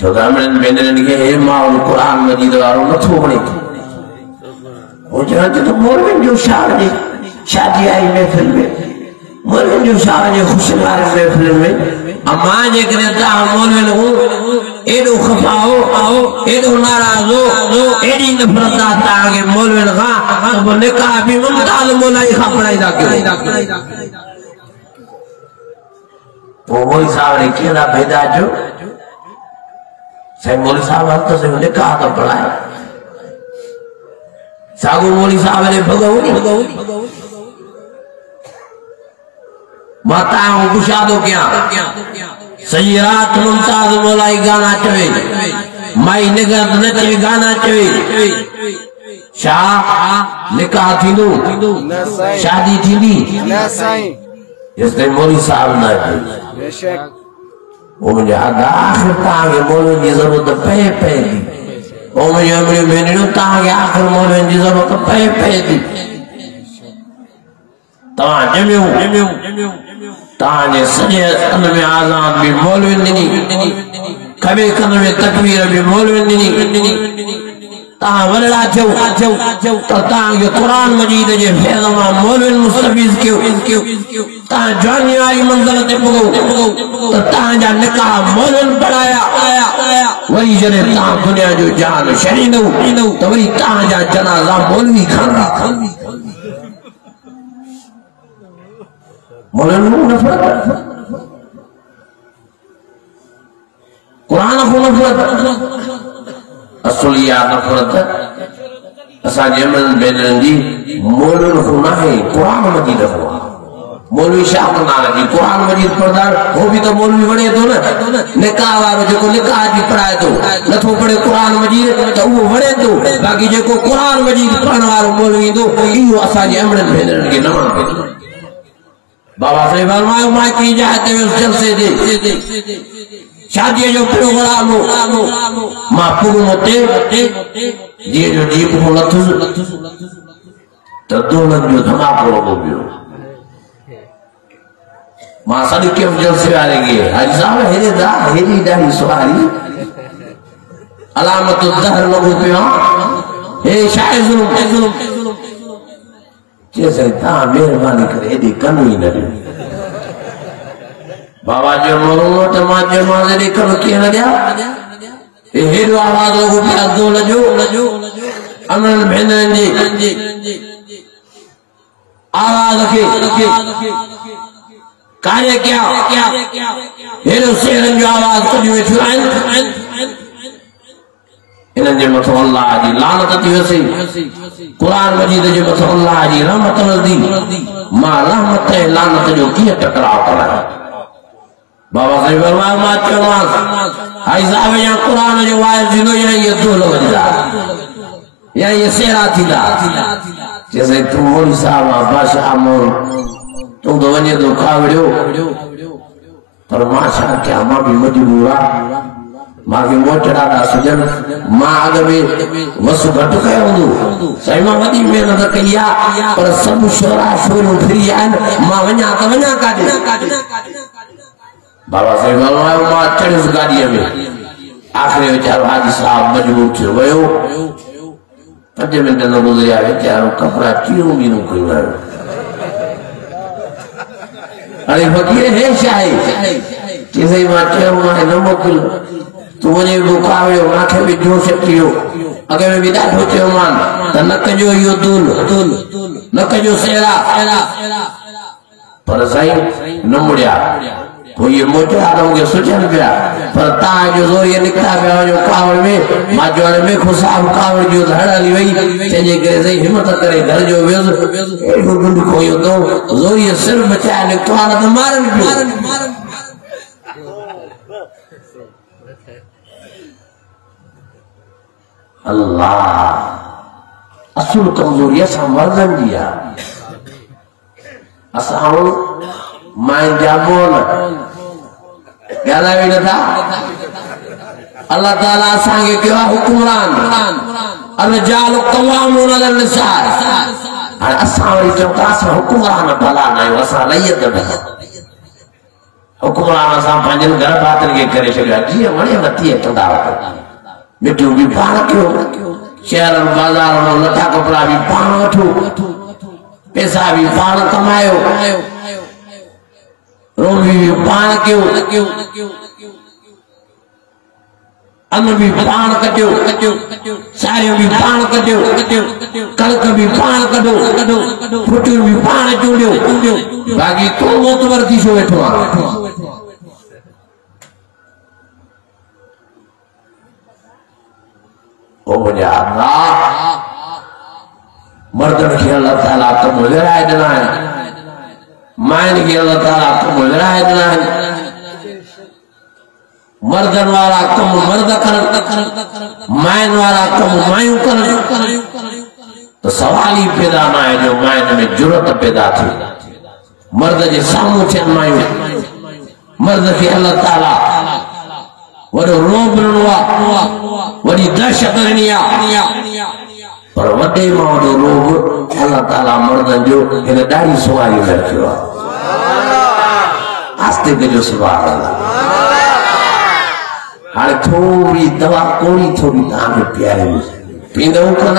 छोदामन Bannon के हे माउल कुरान मजीद वारो न थो बने वो जानते तो मौलवी जो शादी आई महफिल में मौलवी जो शादी खुशहाल महफिल में अम्मा जे करता मौलवी हो एडो खफाओ आओ एडो नाराजो एडी नफरत आता के मौलवी का वो निकाह भी मुमताज मौलाई खा पढ़ाई दा के वो मौलवी साहब ने केड़ा भेजा जो सही मौलवी साहब हद से निकाह तो पढ़ाया सागु मौलवी साहब ने भगवनी माताओं कुशादो क्या सही रात मुमताज मौलाई गाना चवे माई निगत नचे गाना चवे शाह निकाह थींदो शादी थींदी इसने मौलवी साहब ना बेशक वो मुझे आखिर तांगे मौलवी की जरूरत पे दी ओ मुझे मैंने तांगे आखिर मौलवी की जरूरत पे दी तवा जमियो ताजे सजे कन में आजान भी मौलवी नहीं कभी कन में तकबीर भी मौलवी नहीं ता वरड़ा जो तांगे कुरान मजीद जे फैज़मा मौलवी मुस्तफीज क्यों ता जानी वाली मंजिल ते पुगो ता जा निकाह मौलवी पढ़ाया वरी जने ता दुनिया जो जान शहीदो तो वरी ता जा जनाजा मौलवी खाना मौलवी नफरत कुरान को नफरत असलिया नफरत असा जेमन बेनन जी मौलवी को ना है कुरान मजीद को मौलवी शाह ना जी कुरान मजीद पढ़दार वो भी तो मौलवी बने तो ना निकाह वारो जो निकाह जी पढ़ाए तो नथो पढ़े कुरान मजीद तो वो बने तो बाकी जो कुरान मजीद पढ़न वारो मौलवी तो इहो असा जेमन बेनन के नवा बाबा साहब फरमायो मां की जाते उस जलसे दे शादी जो प्रोग्राम हो मां पुगो मोते जे जो जीप हो लथु तो दोलन जो धमाको हो गयो मां सदी के जलसे वाले के हाजी साहब हेरे दाही सवारी अलामत दहर लगो पिया हे शायद जुल्म जैसे ता मेहरबानी करे एडी कनु ही न बाबा जो मोरो त मां जो मां दे कनु के न दिया ए हेरो आवाज लगो पिया दो लजो अमन भेंदन जी आवाज के कार्य क्या हेरो शेरन जो आवाज कदी में छुआन इनन जे मथो अल्लाह जी लानत थी वसी कुरान मजीद जे मथो अल्लाह जी रहमत नदी मां रहमत लानत जो किए टकराव कराया बाबा साहब फरमाया मां चमास हाई साहब या कुरान जो वायर दिनो या ये दो वजदा या ये सेरा थीला जैसे तू मोल साहब बादशाह मोल तू तो वने तो खावड़ियो पर मां छा क्या मां भी मजबूरा मां के मोटड़ा दा सजन मां अगर में वसु घट कयो हूं सही मां वदी मेहनत कया पर सब शोरा शोरू फ्री आन मां वना काटे बाबा साहब मां चढ़िस गाड़ी में आखिरी बेचारो हाजी साहब मजबूर थियो वयो 5 मिनट न गुजरिया बेचारो कपड़ा चीरू मीनू कोई मारो अरे फकीर है शाही किसे मां चयो मां न मोकिल तू वने बुखावे आंखे में जोश थियो अगे में विदा सोचो मान त न कजो यो दूल न कजो सेरा पर सही न मुड़िया तो ये मोटे आदम के सोचन पिया पर ता जो जोर ये निकला पिया जो कावड़ में मां जो में खुशाब कावड़ जो धड़ाली वई तेजे करे सही हिम्मत करे घर जो वेज ए गुंड खोयो तो जोर ये सिर बचाए ने तो आना तो मारन पियो अल्लाह असूल कमजोरी असा मर्दन दिया असा मां जाबोल गालावे न था अल्लाह ताला असा के क्या हुक्मरान अर्जाल कवामुन अल निसा असा वरी जो असा हुक्मरान भला न असा लयत हुकुमरान सां पंहिंजनि घर भातियुनि खे करे छॾियो जीअं वणे वठी अचंदा हुआ मिटियूं बि पाण कयो शहरनि बाज़ारनि मां लटा कपिड़ा बि पाण वठो पैसा भी पान कमायो रोमी भी पान कयो अन्न भी पान कटियो सारियों भी पान कटियो कणक भी पान कढो फुटियूं भी पान चूड़ियो बाक़ी तो मोतबर थी छो वेठो आहे ओ मुंहिंजा अल्लाह मर्दन के अल्लाह ताला कम विराए ॾिना आहिनि माइन के अल्लाह ताला कम विराए ॾिना आहिनि मर्दन वाला कम मर्द करनि माइन वाला कम मायूं करनि तो सवाल ही पैदा ना है जो माइन में जुरत पैदा थी मर्द जे साम्हूं थियनि मायूं मर्द के अल्लाह ताला वॾो रोब ॾिनो आहे वॾी दहशत ॾिनी आहे पर वॾे मां वॾो रोब अल्लाह ताला मर्दनि जो हिन ॾाढी सुवारी में रखियो आहे आस्ते कजो सुभाणे अल्लाह हाणे थोड़ी दवा कोड़ी थोड़ी तव्हांखे पीआरे पींदव कोन